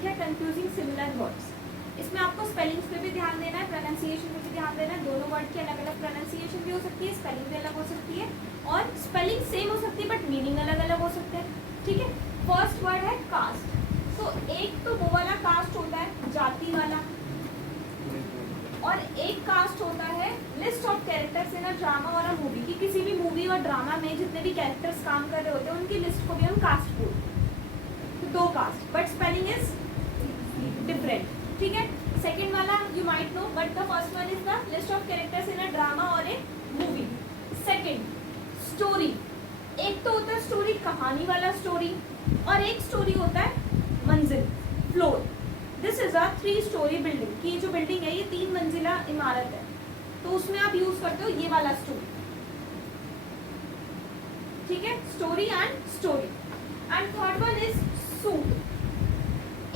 लिखा है confusing similar words. इसमें आपको स्पेलिंग्स पे भी ध्यान देना है, प्रोनाउंसिएशन पे भी ध्यान देना है। दोनों वर्ड की अलग अलग प्रोनाउंसिएशन भी हो सकती है, स्पेलिंग भी अलग हो सकती है और स्पेलिंग सेम हो सकती है बट मीनिंग अलग अलग हो सकते हैं। ठीक है, फर्स्ट वर्ड है कास्ट। तो एक तो वो वाला कास्ट होता है जाति वाला, और एक कास्ट होता है list of characters in a drama और अ मूवी, कि किसी भी मूवी और ड्रामा में जितने भी कैरेक्टर्स काम कर रहे होते हैं उनकी लिस्ट को भी हम कास्ट बोलते हैं। तो दो cast but spelling is different. ठीक है, सेकंड वाला you might know but the first one is the list of characters in a drama और ए मूवी। सेकंड स्टोरी, एक तो होता है स्टोरी कहानी वाला स्टोरी, और एक स्टोरी होता है मंजिल floor. This is a 3 story building, कि जो बिल्डिंग है ये 3 मंजिला इमारत है, तो उसमें आप यूज करते हो ये वाला स्टोरी। ठीक है, story and story. And third one is suit,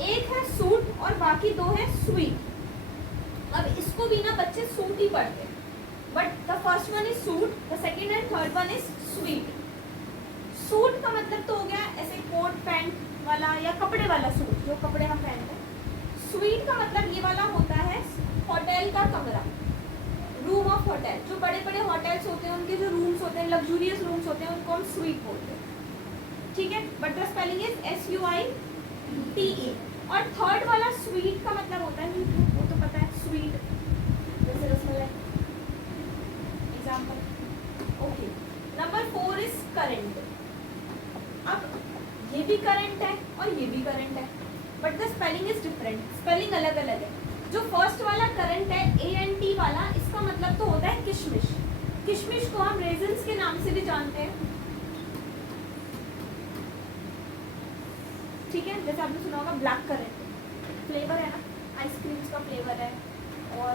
एक है सूट और बाकी दो है स्वीट। अब इसको भी ना बच्चे सूट ही पढ़ते हैं, but the first one is suit, the second and third one is sweet. Suit का मतलब तो हो गया ऐसे कोट पैंट वाला या कपड़े वाला सूट, जो कपड़े हम पहनते हैं। स्वीट का मतलब ये वाला होता है होटल का कमरा, रूम ऑफ होटल। जो बड़े बड़े होटल्स होते हैं उनके जो रूम्स होते हैं, लग्जूरियस रूम्स होते हैं, उनको हम स्वीट बोलते हैं। ठीक है, but the spelling is SUITE। और थर्ड वाला स्वीट का मतलब होता है मीठा, वो तो पता है, स्वीट जैसे rasmalai example. Okay, number 4 is current. अब ये भी करंट है और ये भी करंट है, but the spelling is different, spelling अलग अलग है। जो फर्स्ट वाला करंट है ANT वाला, इसका मतलब तो होता है किशमिश। किशमिश को हम रेजन्स के नाम से भी जानते हैं। ठीक है, जैसे आपने सुना होगा ब्लैक करंट, फ्लेवर है ना, आइसक्रीम्स का फ्लेवर है, और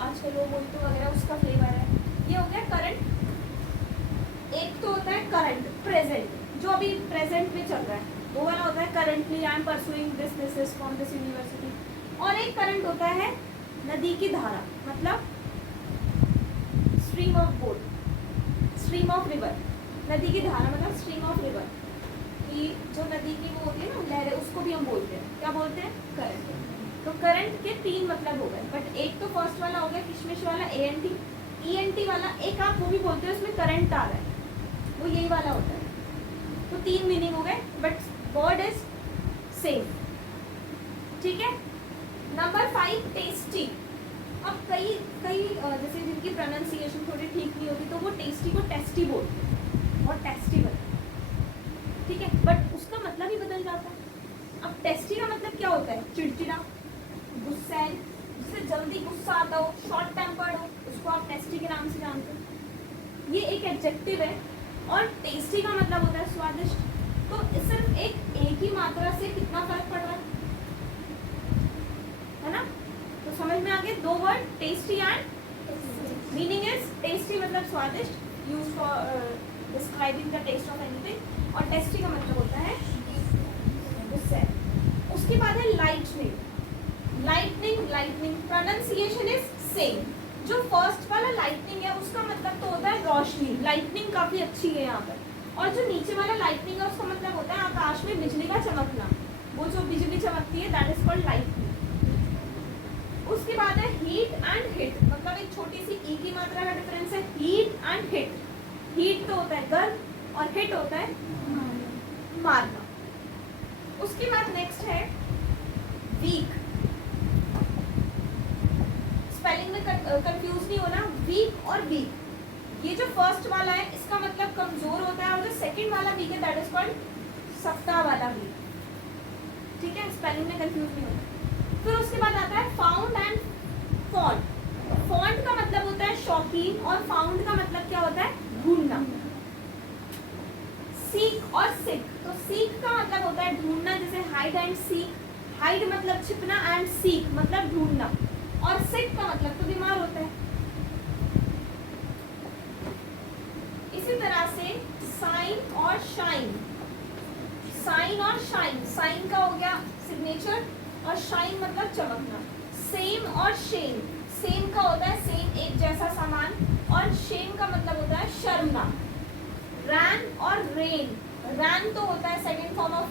आजकल लोग मोहितो वगैरह उसका फ्लेवर है। ये हो गया करंट। एक तो होता है करंट प्रेजेंट, जो अभी प्रेजेंट में चल रहा है, वो वाला होता है currently I am pursuing this thesis from this university. और एक करंट होता है नदी की धारा, मतलब stream of boat, stream of river. नदी की धारा मतलब स्ट्रीम ऑफ रिवर, कि जो नदी की वो होती है ना लहरें, उसको भी हम बोलते हैं, क्या बोलते हैं, करंट। तो करंट के 3 मतलब हो गए, बट एक तो फर्स्ट वाला हो गया किशमिश वाला ANT। ENT वाला एक आप वो भी बोलते हो, उसमें करंट आ रहा है, वो यही वाला होता है। तो 3 मीनिंग हो गए, बट वर्ड इज सेम। ठीक है, नंबर 5 टेस्टी। अब कई जैसे जिनकी प्रोनाउंसिएशन थोड़ी ठीक नहीं होती, तो वो टेस्टी को टेस्टी बोलते हैं और टेस्टी बनता है। ठीक है, बट उसका मतलब ही बदल जाता है। अब टेस्टी का मतलब क्या होता है, चिड़चिड़ा, गुस्सैल, जिससे जल्दी गुस्सा आता हो, शॉर्ट टेम्पर्ड हो, उसको आप टेस्टी के नाम से जानते हो। ये एक एडजेक्टिव है। और टेस्टी का मतलब होता है स्वादिष्ट। तो सिर्फ एक ही मात्रा से कितना फर्क पड़ रहा है ना। तो समझ में आ गए 2 word, tasty and meaning is tasty मतलब स्वादिष्ट, use for describing the taste of anything, और टेस्टी का मतलब होता है गुस्सा। उसके बाद है lightning. Lightning pronunciation is same. जो फर्स्ट वाला लाइटनिंग है उसका मतलब तो होता है रोशनी, लाइटनिंग काफी अच्छी है यहाँ पर। और जो नीचे वाला लाइटनिंग है उसका मतलब होता है आकाश में बिजली का चमकना, वो जो बिजली चमकती है दैट इज कॉल्ड लाइटनिंग। उसके बाद है हीट एंड हिट, मतलब एक छोटी सी ई की मात्रा का डिफरेंस है, हीट एंड हिट। हीट तो होता है गर्म और हिट होता है मारना। उसके बाद नेक्स्ट है वीक। स्पेलिंग में कंफ्यूज नहीं होना, वीक और वीक। ये जो फर्स्ट वाला है इसका मतलब कमजोर होता है, और जो सेकंड वाला वीक है दैट इज कॉल्ड सख्ता वाला वीक। ठीक है, स्पेलिंग में कंफ्यूज नहीं होना। फिर उसके बाद आता है फाउंड एंड फॉन्ट। फॉन्ट का मतलब होता है शौकीन, और फाउंड का मतलब क्या होता है, ढूंढना। सीक और सिक, तो सीक का मतलब होता है ढूंढना, जैसे हाइड एंड सीक। हाइड मतलब छिपना एंड सीक मतलब ढूंढना, और सिक का मतलब तो बीमार होता है। इसी तरह से साइन और शाइन। साइन और शाइन, साइन का हो गया सिग्नेचर और शाइन मतलब चमकना। सेम और शेम, सेम का होता है सेम एक जैसा सामान, और शेम का मतलब होता है शर्मना। रैन और रेन, रैन तो होता है second form of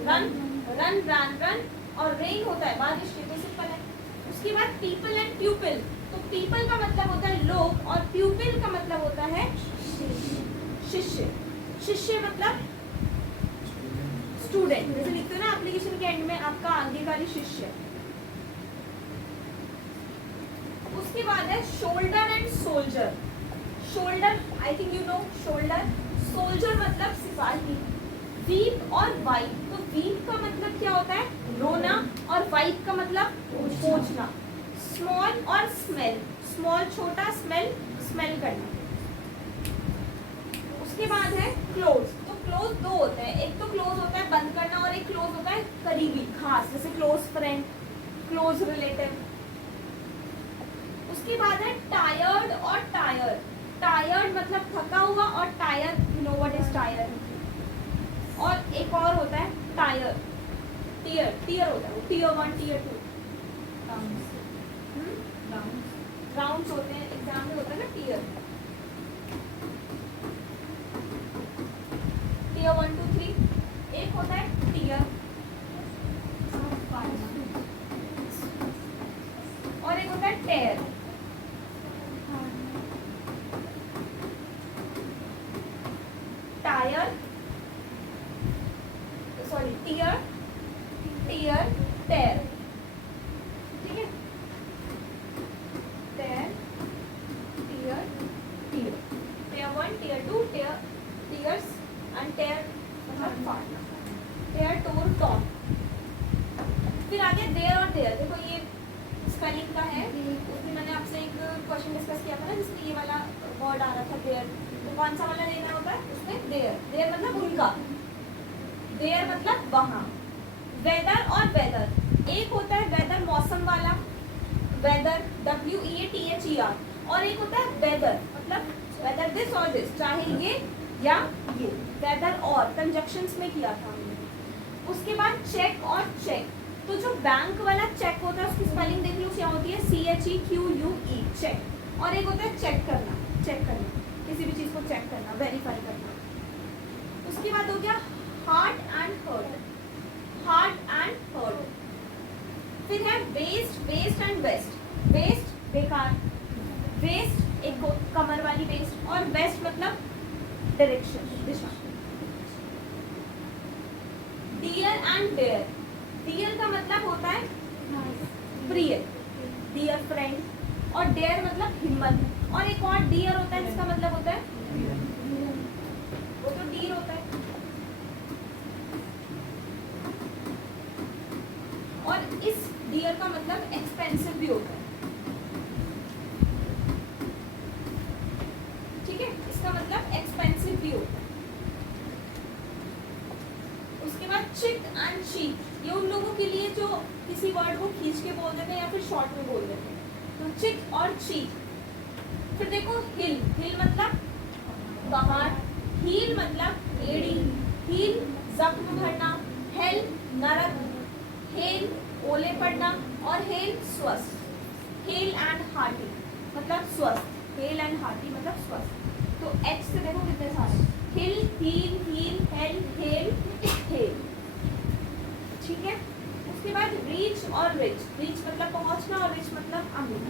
run, run rain run, और रेन होता है बारिश, ये तो सिंपल है। उसके बाद पीपल एंड प्यूपिल, तो पीपल का मतलब होता है लोग और प्यूपिल का मतलब होता है शिष्य। शिष्य मतलब स्टूडेंट, जैसे लिखते हो ना एप्लीकेशन के एंड में आपका आज्ञाकारी शिष्य। उसके बाद है shoulder and soldier. Shoulder I think you know shoulder, soldier मतलब सिपाही। वीप और वाइप, तो वीप का मतलब क्या होता है रोना और वाइप का मतलब पोंछना। स्मॉल और स्मेल, स्मॉल छोटा, स्मेल स्मेल करना। उसके बाद है क्लोज, तो क्लोज दो होते हैं, एक तो क्लोज होता है बंद करना और एक क्लोज होता है करीबी खास, जैसे क्लोज फ्रेंड, क्लोज रिलेटिव। उसके बाद है टायर्ड और टायर। टायर्ड मतलब थका हुआ और tyre you know what is tyre. और एक और होता है टायर, टीयर, टीयर होता है वो, टीयर 1 टीयर 2 राउंड्स होते हैं, एग्जाम में होता है ना टीयर, टीयर 1 2 3। एक होता है टीयर और एक होता है tear. Tyre sorry tier, tier, tear, ठीक है, tear, tier, tier, tier 1 tier 2 tier, tiers and tear मतलब फाड़ना, टेयर टोर टॉन। फिर आगे देयर और देयर, देखो ये स्पेलिंग का है, उसमें मैंने आपसे एक क्वेश्चन डिस्कस किया था ना जिसमें ये वाला वर्ड आ रहा था देयर, तो कौन सा वाला लेना होता है उसमें देयर। देयर मतलब उनका, देयर मतलब वहाँ। वेदर और वेदर, एक होता है वेदर मौसम वाला, वेदर WEATHER, और एक होता है वेदर मतलब वेदर दिस और दिस, चाहे ये या ये, वेदर और कंजक्शंस में किया था हमने। उसके बाद चेक और चेक, तो जो बैंक वाला चेक होता है उसकी स्पेलिंग देख लो क्या होती है, CHEQUE चेक। और एक होता है चेक करना, चेक करना किसी भी चीज़ को चेक करना, वेरीफाई करना। उसके बाद हो गया heart and hurt, heart and hurt. फिर है waste, waist and west, waste बेकार, वेस्ट एक कमर वाली वेस्ट, और वेस्ट मतलब डायरेक्शन, दिशा। डियर एंड डेयर, डियर का मतलब होता है प्रिय, डियर फ्रेंड, और डेयर मतलब हिम्मत, और एक और डियर होता है जिसका मतलब होता है वो तो डियर होता है। और इस डियर का मतलब एक्सपेंसिव भी होता है, ठीक है, इसका मतलब एक्सपेंसिव भी होता है। उसके बाद चिक एंड चीक, ये उन लोगों के लिए जो किसी वर्ड को खींच के बोल देते हैं या फिर शॉर्ट में बोल देते हैं, तो चिक और चीक। फिर देखो हिल, हिल मतलब पहाड़, हील मतलब एड़ी, हील जख्म भरना, हेल नरक, हेल ओले पड़ना, और हेल स्वस्थ, हेल एंड हार्टी मतलब स्वस्थ, हेल एंड हार्टी मतलब स्वस्थ। तो एच से देखो कितने सारे, hill, heel, heel, hell, hell, hell, ठीक है। उसके बाद रीच और रिच, रीच मतलब पहुंचना और रिच मतलब अमीर।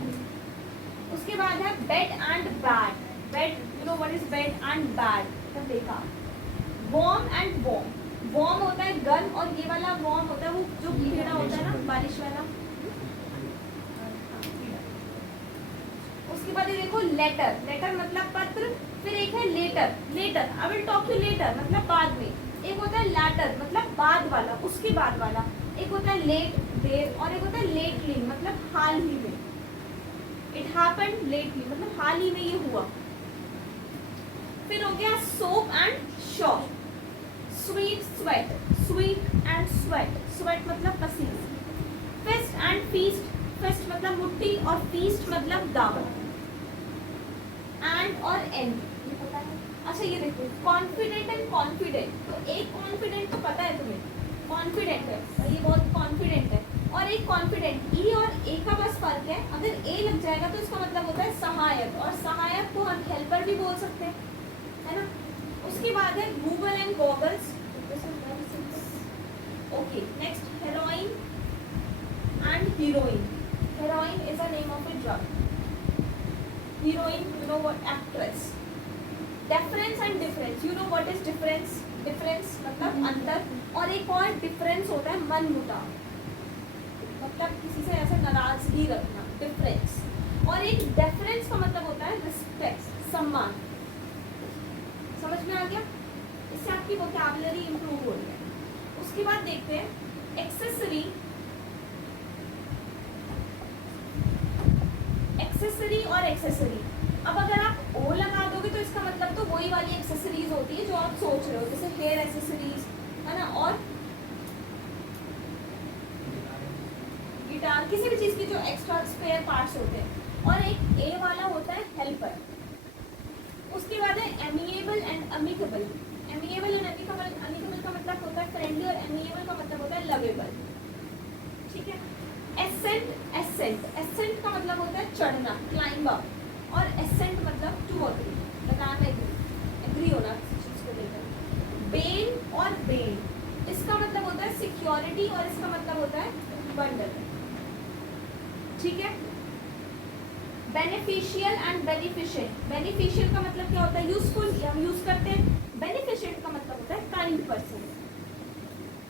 उसके बाद है bed and bad, bed you know what is bed and bad मतलब बेकार। वार्म एंड वॉर्म, वार्म होता है गर्म, और ये वाला वार्म होता है वो जो कीड़ा होता है ना बारिश वाला। उसके बाद ये देखो लेटर, लेटर मतलब पत्र। फिर एक है later, later I will talk you later मतलब बाद में। एक होता है लैटर मतलब बाद वाला, उसके बाद वाला। एक होता है लेट देर, और एक होता है लेटली मतलब हाल ही में, इट हैपेंड लेटली मतलब हाल ही में ये हुआ। फिर हो गया soap and shop, sweet sweat, sweet and sweat, sweat मतलब पसीना। फेस्ट एंड फीस्ट, फेस्ट मतलब मुट्ठी और फीस्ट मतलब दावत। एंड और एंड ये पता है। अच्छा ये देखो कॉन्फिडेंट एंड कॉन्फिडेंट, तो एक कॉन्फिडेंट तो पता है तुम्हें, कॉन्फिडेंट है और ये बहुत कॉन्फिडेंट है, और एक कॉन्फिडेंट। ई और ए का बस फर्क है, अगर ए लग जाएगा तो इसका मतलब होता है सहायक, और सहायक को हम हेल्पर भी बोल सकते हैं, है ना। उसके बाद है Google and goggles. Okay next heroin heroine. Heroine is a name of a drug. Heroine, you know what? Actress. Difference and difference. You know what is difference? Difference मतलब अंतर. और एक और difference होता है मनमुटाव, मतलब किसी से ऐसे नाराजगी रखना, difference. और एक deference का मतलब होता है respect, सम्मान. समझ में आ गया? इससे आपकी vocabulary improve हो रही है. उसके बाद देखते हैं accessory. एक्सेसरी और एक्सेसरी. अब अगर आप ओ लगा दोगे तो इसका मतलब तो वही वाली एक्सेसरीज होती है जो आप सोच रहे हो, जैसे हेयर एक्सेसरीज है ना, और गिटार, किसी भी चीज की जो एक्स्ट्रा स्पेयर पार्ट्स होते हैं. और एक ए वाला होता है हेल्पर. उसके बाद है एमिएबल एंड अमिकेबल. एमिएबल एंड अमिकेबल का मतलब होता है फ्रेंडली, और एमिएबल का मतलब होता है लवेबल. ठीक है. एसेंट, एसेंट का मतलब होता है चढ़ना, क्लाइंब अप. और एसेंट मतलब टू अग्री, बताना एग्री होना किसी चीज को लेकर. बेन और बेन, इसका मतलब होता है सिक्योरिटी, और इसका मतलब होता है बंडल. ठीक है. Beneficial and beneficent. बेनिफिशियल का मतलब क्या होता है? यूजफुल, हम यूज करते हैं. बेनिफिशिएंट का मतलब होता है काइंड पर्सन.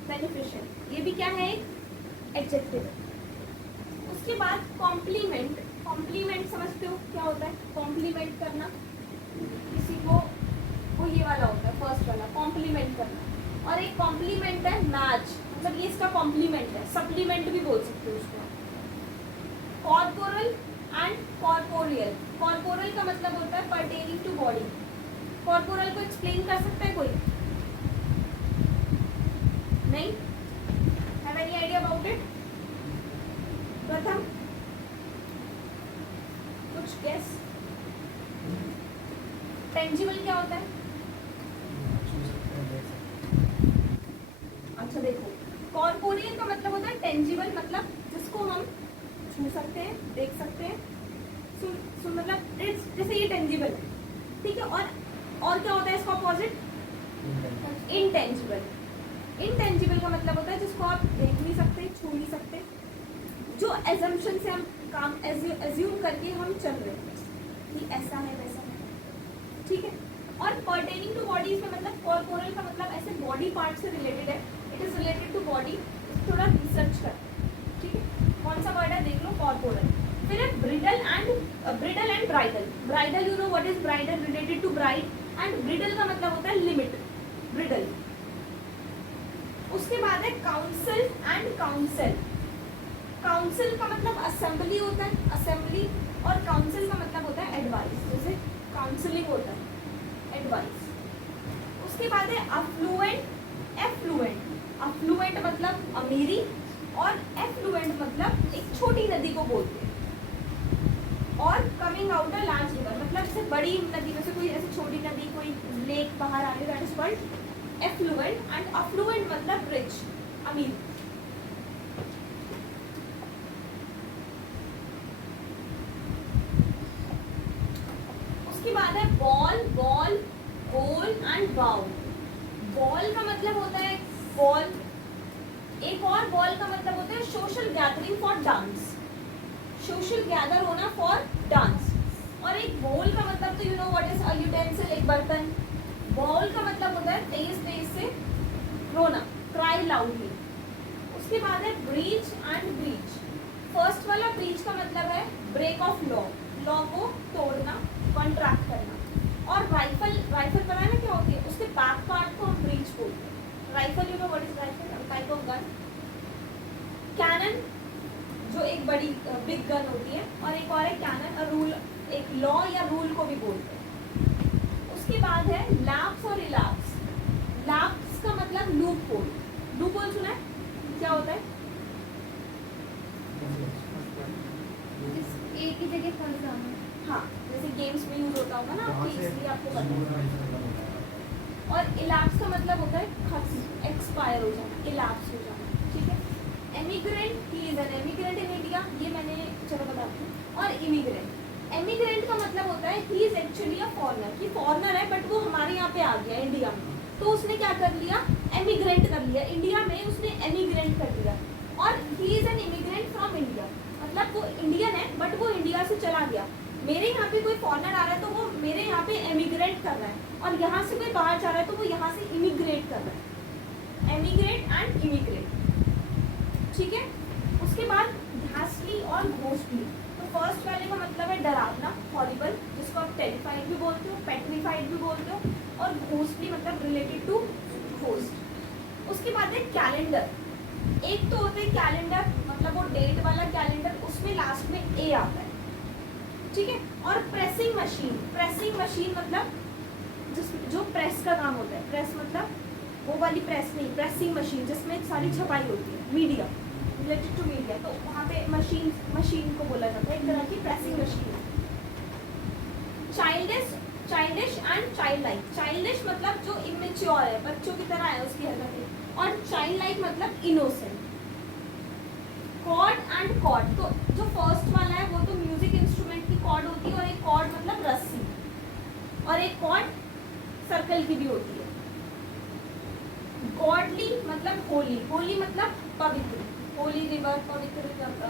बेनिफिशियल, ये भी क्या है? एक एडजेक्टिव. उसके बाद कॉम्प्लीमेंट. कॉम्प्लीमेंट समझते हो क्या होता है? कॉम्प्लीमेंट करना किसी को, वो ये वाला होता है फर्स्ट वाला, कॉम्प्लीमेंट करना. और एक कॉम्प्लीमेंट है मैच, मतलब ये इसका कॉम्प्लीमेंट है. सप्लीमेंट भी बोल सकते हो उसको. Corporal and corporeal. कॉर्पोरल का मतलब होता है पर्टेनिंग टू बॉडी. कॉर्पोरल को एक्सप्लेन कर सकता है कोई? नहीं? Have any idea about it? प्रथम कुछ गेस. टेंजिबल क्या होता है? अच्छा देखो, कॉर्पोरियल का मतलब होता है टेंजिबल, मतलब जिसको हम छू सकते हैं, देख सकते हैं. सुन मतलब जैसे ये टेंजिबल है, ठीक है. और क्या होता है इसका अपोजिट? इनटेंजिबल. इनटेंजिबल का मतलब होता है जिसको आप देख नहीं सकते, छू नहीं सकते, जो एजम्पशन से हम काम एज्यूम करके हम चल रहे हैं कि ऐसा है वैसा है. ठीक है. और पर्टेनिंग टू बॉडी, इसमें मतलब कॉर्पोरल का मतलब ऐसे बॉडी पार्ट से रिलेटेड है. It is related to body. थोड़ा रिसर्च कर. ठीक है. कौन सा वर्ड है देख लो, कॉर्पोरल. फिर है bridle and bridal. Bridal, you know what is bridal? Related to bride. And bridle का मतलब होता है लिमिट, ब्रिडल. उसके बाद है काउंसिल एंड काउंसिल. काउंसिल का मतलब असेंबली होता है, असेंबली. और काउंसिल का मतलब होता है एडवाइस, जैसे काउंसलिंग होता है, एडवाइस. उसके बाद है अफ्लुएंट, एफ्लुएंट. अफ्लुएंट मतलब अमीरी, और एफ्लुएंट मतलब एक छोटी नदी को बोलते हैं. और coming out a large river, मतलब जैसे बड़ी नदी में से कोई ऐसी छोटी नदी, कोई लेक बाहर आ रही है, that is called effluent. And affluent मतलब रिच, अमीर. उसके बाद है बॉल, गोल एंड बाउल. बॉल का मतलब होता है बॉल. एक और बॉल का मतलब होता है social gathering for dance, social gather होना फॉर डांस. और एक बोल का मतलब तो you know what is a utensil, एक बर्तन. बॉल का मतलब होता है तेज से रोना, क्राई लाउडली. उसके बाद है ब्रीच एंड ब्रीच. फर्स्ट वाला ब्रीच का मतलब है ब्रेक ऑफ लॉ, लॉ को तोड़ना, कॉन्ट्रैक्ट करना. और राइफल पता है ना क्या होती है? उसके बैक पार्ट को हम ब्रीच बोलते हैं. Rifle, you know what is rifle? Type of gun. Cannon, जो एक बड़ी बिग गन होती है. और एक और है कैनन, और रूल, एक लॉ या रूल को भी बोलते हैं. उसके बाद है लैप्स और इलैप्स. लैप्स का मतलब लूप होल. लूप होल सुना है? क्या होता है? एक ही जगह फंस जाना. हाँ, जैसे गेम्स में यूज होता होगा ना आपकी, इसलिए आपको पता है. और इलैप्स का मतलब होता है एक्सपायर हो जाना, इलैप्स हो जाना. ठीक है. Emigrant, he is an emigrant in India. ये मैंने चलो बताती हूँ. और इमिग्रेंट, एमिग्रेंट का मतलब होता है he is actually a foreigner. कि फॉरेनर है बट वो हमारे यहाँ पे आ गया इंडिया में, तो उसने क्या कर लिया? एमिग्रेंट कर लिया. इंडिया में उसने एमिग्रेंट कर लिया. और he is an immigrant from India, मतलब वो इंडियन है बट वो इंडिया से चला गया। मेरे यहाँ पे कोई फॉरेनर आ रहा है तो वो मेरे यहाँ पे एमिग्रेट कर रहा है, और यहाँ से कोई बाहर जा रहा है तो वो यहाँ से इमिग्रेट कर रहा है, एमिग्रेट एंड इमिग्रेट। ठीक है, उसके बाद घासली और घोस्टली। तो फर्स्ट वाले का मतलब है डरावना, हॉरिबल, जिसको आप टेरिफाइड भी बोलते हो, पेट्रीफाइड भी बोलते हो, और घोस्टली मतलब रिलेटेड टू घोस्ट। उसके बाद है कैलेंडर। एक तो होता है कैलेंडर मतलब वो डेट वाला कैलेंडर, उसमें लास्ट में ए आता है। ठीक है, और प्रेसिंग मशीन। प्रेसिंग मशीन मतलब जो प्रेस का काम होता है, प्रेस मतलब वो वाली प्रेस नहीं, प्रेसिंग मशीन जिसमें सारी छपाई होती है, मीडिया, रिलेटेड टू मीडिया, तो वहाँ पे मशीन को बोला जाता है, एक तरह की प्रेसिंग मशीन है। Childish and child like. Childish मतलब जो इमेच्योर है, बच्चों की तरह है उसकी हरकतें, और चाइल्ड लाइक मतलब इनोसेंट। कॉर्ड एंड कॉर्ड, तो जो फर्स्ट वाला है वो तो म्यूजिक इंस्ट्रूमेंट की कॉर्ड होती है, और एक कॉर्ड मतलब रस्सी, और एक कॉर्ड सर्कल की भी होती है। गॉडली मतलब होली, होली मतलब पवित्र, होली रिवर, पवित्र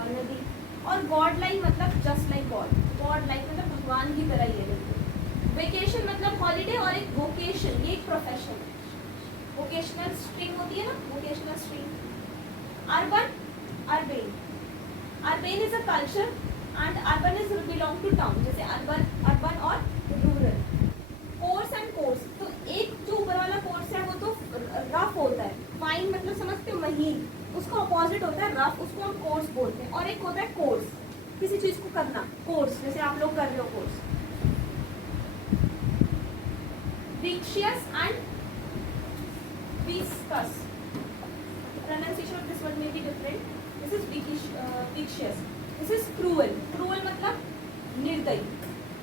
नदी, और गॉड लाइक मतलब just like God, God like मतलब भगवान की तरह ही है। वेकेशन मतलब हॉलीडे, और एक वोकेशन, ये एक प्रोफेशन है, वोकेशनल स्ट्रीम होती है ना, vocational stream. Urban, urban, urban is a culture and urban is belong to town, जैसे अर्बन और रूरल। कोर्स एंड कोर्स, तो एक जो ऊपर वाला कोर्स है वो तो रफ होता है, फाइन मतलब समझते हो महीन, उसका अपोजिट होता है रफ, उसको हम कोर्स बोलते हैं। और एक होता है कोर्स, किसी चीज को करना, कोर्स जैसे आप लोग कर रहे हो course. Vicious and viscous, pronunciation of this word may be different. This is vicious, this is cruel, cruel मतलब निर्दयी,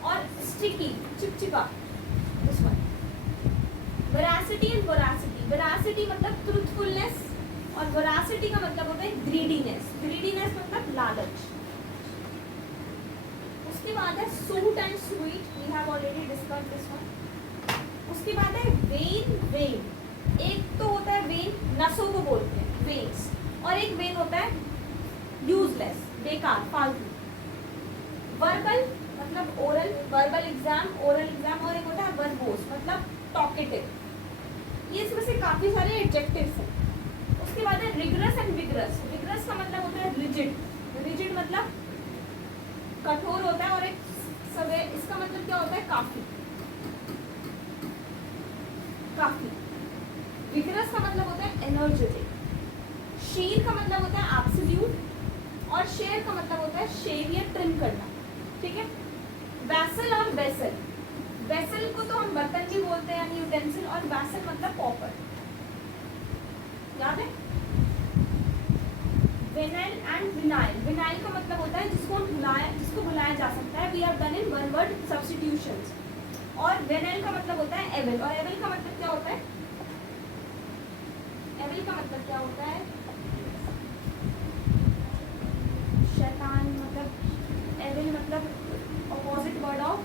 और sticky चिपचिपा, this one। veracity and voracity, veracity मतलब truthfulness, और voracity का मतलब होता है greediness, greediness मतलब लालच। उसके बाद है suit and sweet, we have already discussed this one। उसके बाद है vein, vein, एक तो होता है वेन, नसों को बोलते हैं वेन्स, और एक वेन होता है यूजलेस, बेकार, फालतू। वर्बल मतलब oral, verbal exam, oral exam, और एक होता है वर्बोस मतलब टॉकेटिव। ये इसमें से काफी सारे एडजेक्टिव्स हैं। उसके बाद है रिगरस एंड विगरस। रिगरस का मतलब होता है रिजिड, रिजिड मतलब कठोर होता है, और एक सवे, इसका मतलब क्या होता है काफी, काफी। विगरस का मतलब होता है एनर्जेटिक। शीर का मतलब होता है एब्सोल्यूट, और शेयर का मतलब होता है शेव या ट्रिम करना। ठीक है, वैसल और वेसल, वेसल को तो हम बर्तन भी बोलते हैं यानी यूटेंसिल, और वैसल मतलब कॉपर, याद है। विनाइल एंड विनाइल, विनाइल का मतलब होता है जिसको बुलाया जा सकता है, we have done in one word substitutions. और विनाइल का मतलब होता है एविल, और एविल का मतलब क्या होता है, एविल का मतलब क्या होता है, शैतान, मतलब एविल मतलब अपोजिट वर्ड ऑफ,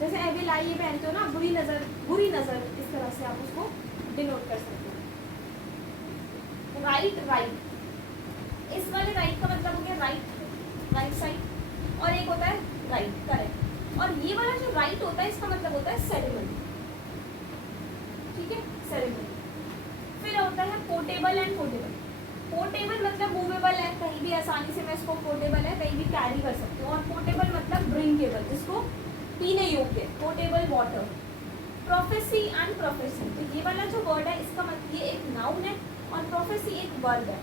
जैसे एविल आई ये पहनते हो ना, बुरी नजर, बुरी नजर, इस तरह से आप उसको डिनोट कर सकते हो। राइट, राइट, इस वाले राइट का मतलब हो गया राइट, राइट साइड, और एक होता है राइट, करेक्ट, और ये वाला जो राइट होता है इसका मतलब होता है सेरेमनी। ठीक है, सेरेमनी। फिर होता है पोर्टेबल एंड पोर्टेबल। पोर्टेबल मतलब मूवेबल है, कहीं भी आसानी से मैं इसको, पोर्टेबल है कहीं भी कैरी कर सकते हो, और पोर्टेबल मतलब ड्रिंकेबल, जिसको पीने योग्य, portable water. Prophecy and prophecy, तो ये वाला जो वर्ड है इसका मतलब, ये एक नाउन है और प्रोफेसी एक वर्ब है।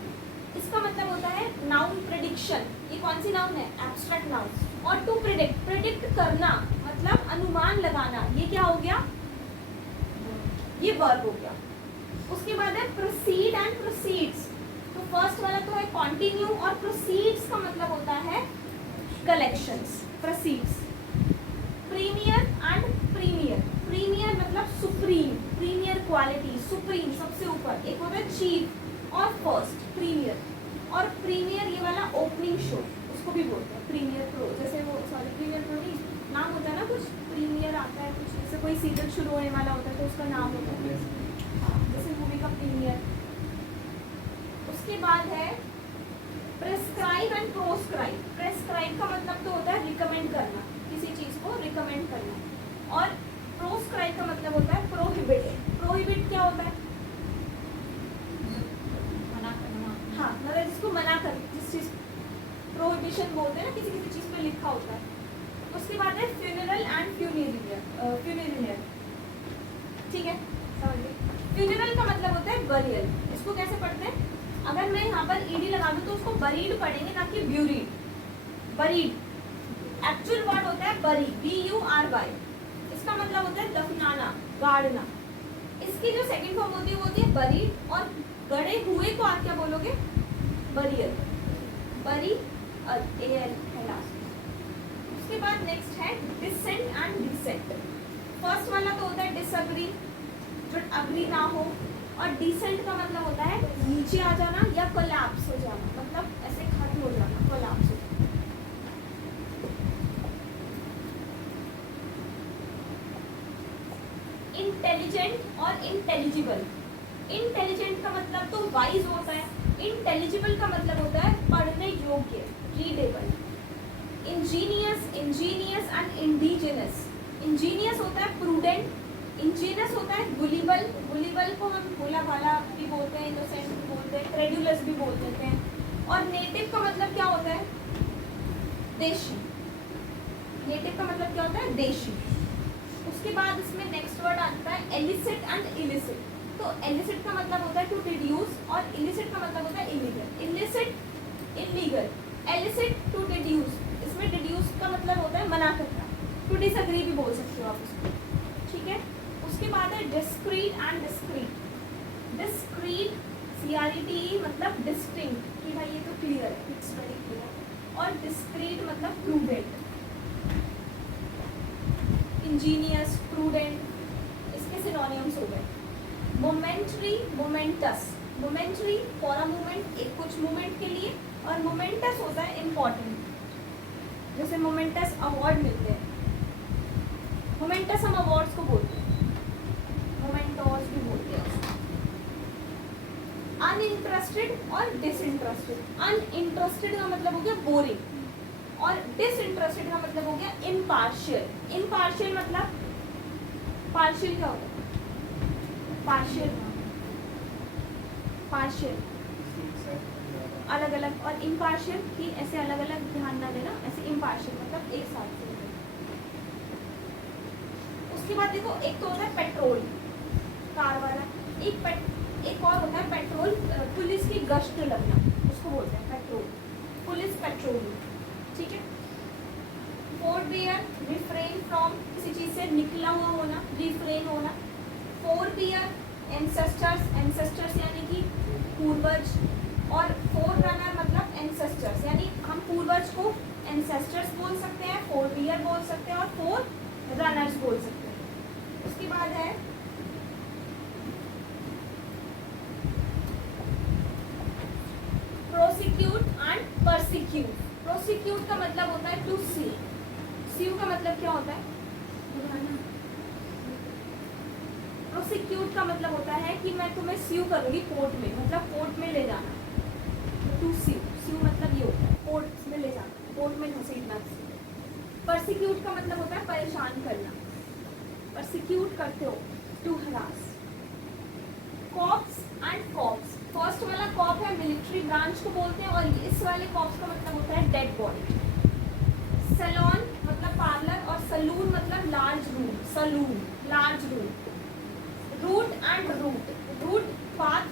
इसका मतलब होता है नाउन प्रेडिक्शन, ये कौन सी नाउन है, एब्स्ट्रैक्ट नाउन। और टू प्रिडिक्ट, प्रिडिक्ट करना मतलब अनुमान लगाना, ये क्या हो गया, ये वर्ब हो गया। उसके बाद है प्रोसीड एंड प्रोसीड्स, तो फर्स्ट वाला तो है कॉन्टिन्यू, और प्रोसीड्स का मतलब होता है collections, proceeds. Premier and premiere, premier मतलब सुप्रीम, प्रीमियर क्वालिटी, सुप्रीम सबसे ऊपर। एक होता है चीफ और फर्स्ट, प्रीमियर। और प्रीमियर ये वाला ओपनिंग शो, उसको भी बोलते हैं प्रीमियर प्रो, जैसे वो, सॉरी प्रीमियर प्रो नहीं, नाम होता है ना कुछ, प्रीमियर आता है कुछ, जैसे कोई सीरियल शुरू होने वाला होता है तो उसका नाम होता है, जैसे मूवी का प्रीमियर। उसके बाद है प्रेस्क्राइब एंड प्रोस्क्राइब। प्रेस्क्राइब का मतलब तो होता है रिकमेंड करना, किसी चीज को रिकमेंड करना, और प्रोस्क्राइब का मतलब होता है प्रोहिबिट। प्रोहिबिट क्या होता है? मना करना। हाँ, मतलब जिसको मना कर, जिस चीज प्रोहिबिशन बोलते हैं ना, किसी किसी चीज पे लिखा होता है। उसके बाद है फ्यूनरल एंड फ्यूनेरियर। ठीक है, समझिए। फ्यूनरल का मतलब होता है बरियल। इसको कैसे पढ़ते हैं? अगर मैं यहाँ पर ईडी लगा दूँ तो उसको बरीड पढ़ेंगे, ना कि ब्यूरीड। बरीड एक्चुअल वर्ड होता है बरी, BURY। इसका मतलब होता है दफनाना, गाड़ना। इसकी जो सेकंड फॉर्म होती है वो होती है बरीड, और गड़े हुए को आप क्या बोलोगे? बरियल। बरी AL है लास्ट। उसके बाद नेक्स्ट है डिसेंट एंड डिसेंट। फर्स्ट वाला तो होता है डिसएग्री, जो अग्री ना हो, और डिसेंट का मतलब होता है नीचे आ जाना या कोलैप्स हो जाना, मतलब ऐसे खत्म हो जाना, कोलैप्स हो जाना। इंटेलिजेंट और इंटेलिजिबल। इंटेलिजेंट का मतलब तो वाइज होता है, इंटेलिजिबल का मतलब होता है पढ़ने योग्य, readable. Angénieux and indigenous. Angénieux होता है प्रूडेंट, इंजीनियस होता है गुलिबल। गुलिबल को हम भोला भाला भी बोलते हैं, इनोसेंट भी बोलते हैं, क्रेडुलस भी बोल देते हैं। और नेटिव का मतलब क्या होता है? देशी। नेटिव का मतलब क्या होता है? देशी। उसके बाद इसमें नेक्स्ट वर्ड आता है एलिसिट एंड इलिसिट। तो एलिसिट का मतलब होता है टू डिड्यूस, और इलिसिट का मतलब होता है illegal. Illicit illegal, elicit to deduce. इसमें डिड्यूस का मतलब होता है मना करना, टू डिसएग्री भी बोल सकते हो आप उसको। ठीक है, उसके बाद है discrete and discrete. Discrete CRET मतलब डिस्टिंक्ट, कि भाई ये तो क्लियर है, इट्स वेरी क्लियर। और डिस्क्रीट मतलब प्रूडेंट। इंजीनियस, प्रूडेंट, इसके सिनोनिम्स हो गए। Momentary, moments. Momentary for a moment, एक कुछ मोमेंट के लिए, और मोमेंटस होता है इम्पॉर्टेंट। जैसे मोमेंटस अवार्ड मिलते हैं, मोमेंटस हम अवार्ड्स को बोलते हैं, मोमेंटोस भी बोलते हैं। अनइंटरेस्टेड और डिसइंटरेस्टेड। अनइंटरेस्टेड का मतलब हो गया बोरिंग, और डिसइंटरेस्टेड का मतलब हो गया इम्पार्शियल। इम्पार्शियल मतलब पार्शियल क्या होता है? पार्शियल, पार्शियल अलग अलग, और इम्पार्शियल की ऐसे अलग अलग ध्यान ना देना, ऐसे इम्पार्शियल मतलब एक साथ से। उसके बाद देखो, एक तो होता है पेट्रोल, कार वाला। एक और होता है पेट्रोल, पुलिस की गश्त लगना, उसको बोलते हैं पेट्रोल, पुलिस पेट्रोलिंग। ठीक है। फोरबियर, रिफ्रेन फ्रॉम, किसी चीज से निकला हुआ होना, रिफ्रेन होना। फोरबियर, एंसेस्टर्स, एंसेस्टर्स यानी कि पूर्वज, और फोररनर मतलब एंसेस्टर्स, यानी हम पूर्वज को एंसेस्टर्स बोल सकते हैं, फोरबियर बोल सकते हैं, और फोर रनर्स बोल सकते हैं। उसके बाद है प्रोसिक्यूट एंड परसिक्यूट। प्रोसिक्यूट का मतलब होता है टू सी। सीव का मतलब क्या होता है? प्रोसिक्यूट का मतलब होता है कि मैं तुम्हें सीव करूंगी कोर्ट में, मतलब कोर्ट में ले जाना। टू सीव, सीव मतलब ये होता है कोर्ट में ले जाना, कोर्ट में घसीटना। परसिक्यूट का मतलब होता है परेशान करना, परसिक्यूट करते हो, to harass. Corps and cops. First वाला कॉप है मिलिट्री ब्रांच को बोलते हैं, और इस वाले कॉप्स का मतलब होता है डेड बॉडी। सैलून मतलब पार्लर, और सलून मतलब large room, saloon large room. Route and route, route path,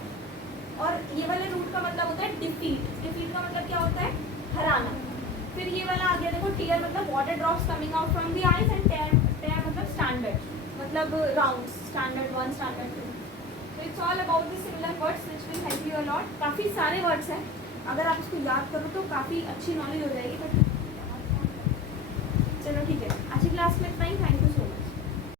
और ये वाले रूट का मतलब होता है डिफीट। डिफीट का मतलब क्या होता है? हराना। फिर ये वाला आ गया देखो, टीयर मतलब water drops coming out from the eyes, and tear मतलब स्टैंडर्ड, मतलब राउंड, स्टैंडर्ड 1, स्टैंडर्ड 2। तो it's all about the similar words which will help you a lot. काफ़ी सारे वर्ड्स हैं, अगर आप इसको याद करो तो काफ़ी अच्छी नॉलेज हो जाएगी। बट चलो ठीक है, आज की क्लास में इतना ही। Thank you.